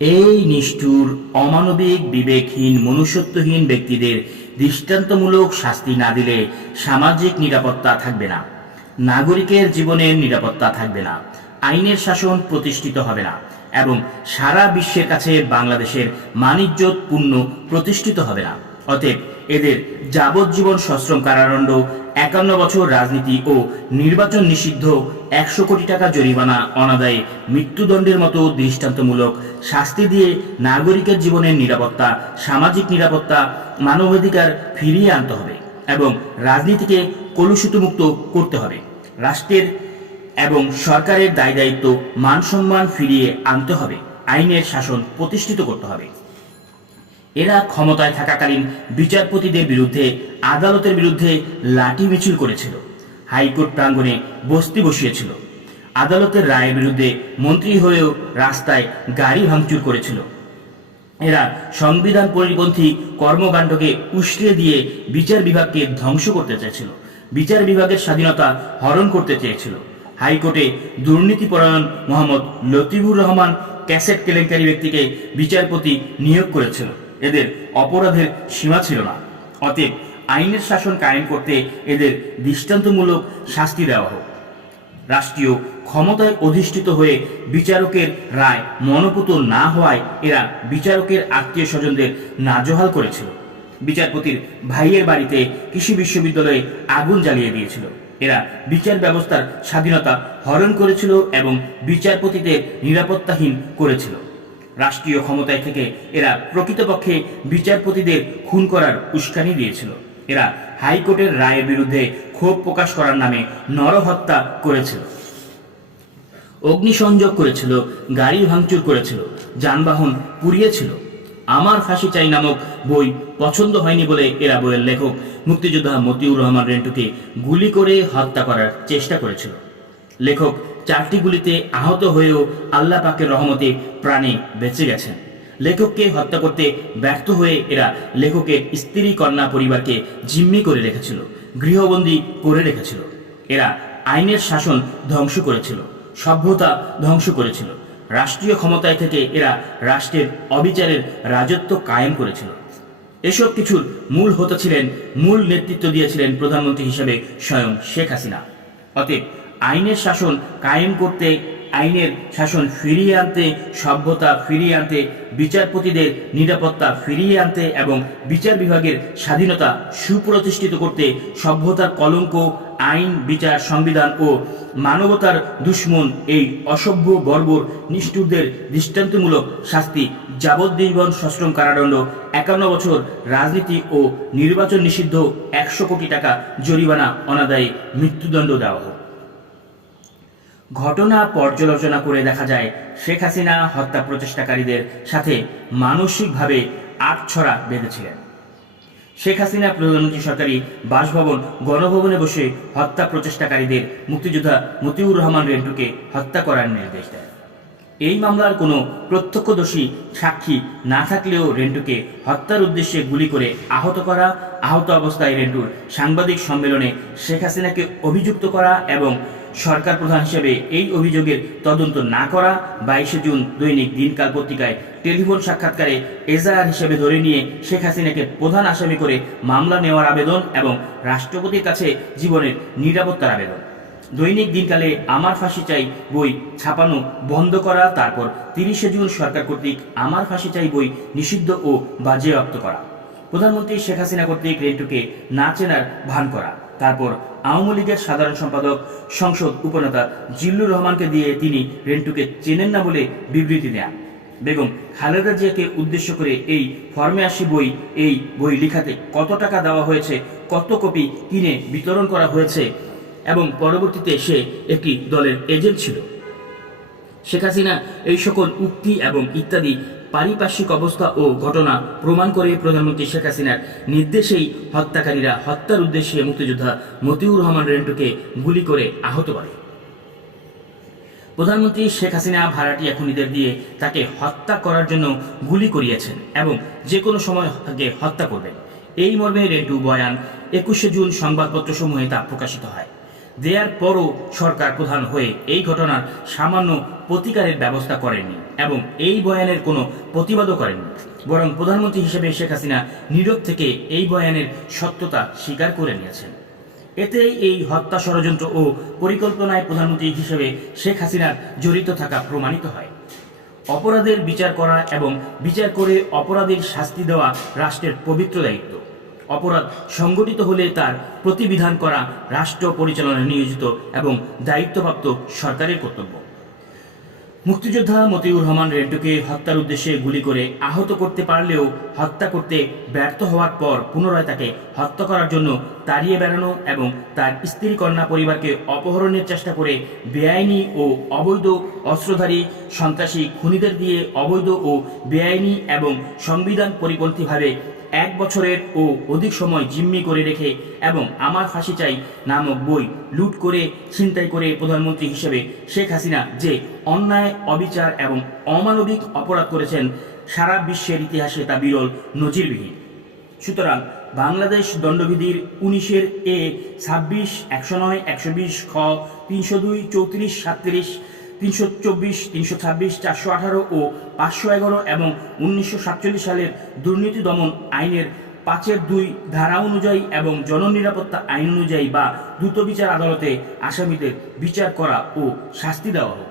এই নিষ্ঠুর, অমানবিক, বিবেকহীন, মনুষ্যত্বহীন ব্যক্তিদের দৃষ্টান্তমূলক শাস্তি না দিলে সামাজিক নিরাপত্তা থাকবে না, নাগরিকের জীবনের নিরাপত্তা থাকবে না, আইনের শাসন প্রতিষ্ঠিত হবে না এবং সারা বিশ্বের কাছে বাংলাদেশের মানিজ্যত পূর্ণ প্রতিষ্ঠিত হবে না। অতএব এদের যাবজ্জীবন সশ্রম কারাদণ্ড, ৫১ বছর রাজনীতি ও নির্বাচন নিষিদ্ধ, ১০০ কোটি টাকা জরিমানা, অনাদায়ে মৃত্যুদণ্ডের মতো দৃষ্টান্তমূলক শাস্তি দিয়ে নাগরিকের জীবনের নিরাপত্তা, সামাজিক নিরাপত্তা, মানবাধিকার ফিরিয়ে আনতে হবে এবং রাজনীতিকে কলুষিতমুক্ত করতে হবে। রাষ্ট্রের এবং সরকারের দায় দায়িত্ব, মান সম্মান ফিরিয়ে আনতে হবে, আইনের শাসন প্রতিষ্ঠিত করতে হবে। এরা ক্ষমতায় থাকাকালীন বিচারপতিদের বিরুদ্ধে, আদালতের বিরুদ্ধে লাঠি মিছিল করেছিল, হাইকোর্ট প্রাঙ্গণে বস্তি বসিয়েছিল, আদালতের রায়ের বিরুদ্ধে মন্ত্রী হয়েও রাস্তায় গাড়ি ভাঙচুর করেছিল। এরা সংবিধান পরিপন্থী কর্মকাণ্ডকে উস্কে দিয়ে বিচার বিভাগকে ধ্বংস করতে চেয়েছিল, বিচার বিভাগের স্বাধীনতা হরণ করতে চেয়েছিল। হাইকোর্টে দুর্নীতিপরায়ণ মোহাম্মদ লতিফুর রহমান ক্যাসেট কেলেঙ্কারি ব্যক্তিকে বিচারপতি নিয়োগ করেছিল। এদের অপরাধের সীমা ছিল না। অতএব আইনের শাসন কায়েম করতে এদের দৃষ্টান্তমূলক শাস্তি দেওয়া হোক। রাষ্ট্রীয় ক্ষমতায় অধিষ্ঠিত হয়ে বিচারকের রায় মনোপুত না হওয়ায় এরা বিচারকের আত্মীয় স্বজনদের নাজেহাল করেছিল। বিচারপতির ভাইয়ের বাড়িতে কৃষি বিশ্ববিদ্যালয়ে আগুন জ্বালিয়ে দিয়েছিল। এরা বিচার ব্যবস্থার স্বাধীনতা হরণ করেছিল এবং বিচারপতিদের নিরাপত্তাহীন করেছিল। রাষ্ট্রীয় ক্ষমতায় থেকে এরা প্রকৃতপক্ষে বিচারপতিদের খুন করার উস্কানি দিয়েছিল। এরা হাইকোর্টের রায়ের বিরুদ্ধে ক্ষোভ প্রকাশ করার নামে নরহত্যা করেছিল, অগ্নিসংযোগ করেছিল, গাড়ি ভাঙচুর করেছিল, যানবাহন পুড়িয়েছিল। আমার ফাঁসি চাই নামক বই পছন্দ হয়নি বলে এরা বইয়ের লেখক মুক্তিযোদ্ধা মতিউর রহমান রেন্টুকে গুলি করে হত্যা করার চেষ্টা করেছিল। লেখক ৪টি গুলিতে আহত হয়েও আল্লাহ পাকের রহমতে প্রাণে বেঁচে গেছেন। লেখককে হত্যা করতে ব্যর্থ হয়ে এরা লেখকের স্ত্রী, কন্যা, পরিবারকে জিম্মি করে রেখেছিল, গৃহবন্দী করে রেখেছিল। এরা আইনের শাসন ধ্বংস করেছিল, সভ্যতা ধ্বংস করেছিল। রাষ্ট্রীয় ক্ষমতায় থেকে এরা রাষ্ট্রের অবিচারের রাজত্ব কায়েম করেছিল। এসব কিছুর মূল হোতা ছিলেন, মূল নেতৃত্ব দিয়েছিলেন প্রধানমন্ত্রী হিসেবে স্বয়ং শেখ হাসিনা। অতএব আইনের শাসন কায়েম করতে, আইনের শাসন ফিরিয়ে আনতে, সভ্যতা ফিরিয়ে আনতে, বিচারপতিদের নিরাপত্তা ফিরিয়ে আনতে এবং বিচার বিভাগের স্বাধীনতা সুপ্রতিষ্ঠিত করতে সভ্যতার কলঙ্ক, আইন, বিচার, সংবিধান ও মানবতার দুশ্মন এই অসভ্য, বর্বর, নিষ্ঠুরদের দৃষ্টান্তমূলক শাস্তি, যাবজ্জীবন সশ্রম কারাদণ্ড, ৫১ বছর রাজনীতি ও নির্বাচন নিষিদ্ধ, ১০০ কোটি টাকা জরিমানা, অনাদায়ে মৃত্যুদণ্ড দেওয়া হোক। ঘটনা পর্যালোচনা করে দেখা যায়, শেখ হাসিনা হত্যা প্রচেষ্টাকারীদের সাথে মানসিকভাবে আটছড়া বেঁধেছিলেন। শেখ হাসিনা প্রধানমন্ত্রী সরকারি বাসভবন গণভবনে বসে হত্যা প্রচেষ্টাকারীদের মুক্তিযোদ্ধা মতিউর রহমান রেন্টুকে হত্যা করার নির্দেশ দেয়। এই মামলার কোনো প্রত্যক্ষদর্শী সাক্ষী না থাকলেও রেন্টুকে হত্যার উদ্দেশ্যে গুলি করে আহত করা, আহত অবস্থায় রেন্টুর সাংবাদিক সম্মেলনে শেখ হাসিনাকে অভিযুক্ত করা এবং সরকার প্রধান হিসেবে এই অভিযোগের তদন্ত না করা, ২২ জুন দৈনিক দিনকাল পত্রিকায় টেলিফোন সাক্ষাৎকারে এজাহার হিসেবে ধরে নিয়ে শেখ হাসিনাকে প্রধান আসামি করে মামলা নেওয়ার আবেদন এবং রাষ্ট্রপতির কাছে জীবনের নিরাপত্তার আবেদন। দৈনিক দিনকালে আমার ফাঁসি চাই বই ছাপানো বন্ধ করা, তারপর ৩০ জুন সরকার কর্তৃক আমার ফাঁসি চাই বই নিষিদ্ধ ও বাজেয়াপ্ত করা, প্রধানমন্ত্রী শেখ হাসিনা কর্তৃক রেন্টুকে না চেনার ভান করা, তারপর আওয়ামী লীগের সাধারণ সম্পাদক, সংসদ উপনেতা জিল্লুর রহমানকে দিয়ে তিনি রেন্টুকে চেনেন না বলে বিবৃতি দেয়া, বেগম খালেদা জিয়াকে উদ্দেশ্য করে এই ফর্মে ৮০ বই, এই বই লিখাতে কত টাকা দেওয়া হয়েছে, কত কপি কিনে বিতরণ করা হয়েছে এবং পরবর্তীতে সে একটি দলের এজেন্ট ছিল। শেখ হাসিনা এই সকল উক্তি এবং ইত্যাদি পারিপার্শ্বিক অবস্থা ও ঘটনা প্রমাণ করে প্রধানমন্ত্রী শেখ হাসিনার নির্দেশেই হত্যাকারীরা হত্যার উদ্দেশ্যে মুক্তিযোদ্ধা মতিউর রহমান রেন্টুকে গুলি করে আহত করে। প্রধানমন্ত্রী শেখ হাসিনা ভাড়াটিয়া খুনিদের দিয়ে তাকে হত্যা করার জন্য গুলি করিয়েছেন এবং যে কোনো সময় তাকে হত্যা করবেন, এই মর্মে রেন্টু বয়ান ২১ জুন সংবাদপত্র সমূহে তা প্রকাশিত হয়। দেওয়ার পরও সরকার প্রধান হয়ে এই ঘটনার সামান্য প্রতিকারের ব্যবস্থা করেননি এবং এই বয়ানের কোনো প্রতিবাদও করেননি, বরং প্রধানমন্ত্রী হিসেবে শেখ হাসিনা নীরব থেকে এই বয়ানের সত্যতা স্বীকার করে নিয়েছেন। এতে এই হত্যা ষড়যন্ত্র ও পরিকল্পনায় প্রধানমন্ত্রী হিসেবে শেখ হাসিনার জড়িত থাকা প্রমাণিত হয়। অপরাধের বিচার করা এবং বিচার করে অপরাধীর শাস্তি দেওয়া রাষ্ট্রের পবিত্র দায়িত্ব। অপরাধ সংগঠিত হলে তার প্রতিবিধান করা রাষ্ট্র পরিচালনায় নিয়োজিত এবং দায়িত্বপ্রাপ্ত সরকারের কর্তব্য। মুক্তিযোদ্ধা মতিউর রহমান রেন্টুকে হত্যার উদ্দেশ্যে গুলি করে আহত করতে পারলেও হত্যা করতে ব্যর্থ হওয়ার পর পুনরায় তাকে হত্যা করার জন্য তাড়িয়ে বেড়ানো এবং তার স্ত্রী কন্যা পরিবারকে অপহরণের চেষ্টা করে বেআইনি ও অবৈধ অস্ত্রধারী সন্ত্রাসী খুনিদের দিয়ে অবৈধ ও বেআইনি এবং সংবিধান পরিপন্থীভাবে 1 বছরের ও অধিক সময় জিম্মি করে রেখে এবং আমার ফাঁসি চাই নামক বই লুট করে ছিনতাই করে প্রধানমন্ত্রী হিসেবে শেখ হাসিনা যে অন্যায়, অবিচার এবং অমানবিক অপরাধ করেছেন, সারা বিশ্বের ইতিহাসে তা বিরল, নজিরবিহীন। সুতরাং বাংলাদেশ দণ্ডবিধির 19-এর এ 26, 109, 120 খ, 302, 34, 37, 324, 326, 418 ও 511 এবং 1947 সালের দুর্নীতি দমন আইনের 5-2 ধারা অনুযায়ী এবং জননিরাপত্তা আইন অনুযায়ী বা দ্রুত বিচার আদালতে আসামিদের বিচার করা ও শাস্তি দেওয়া হোক।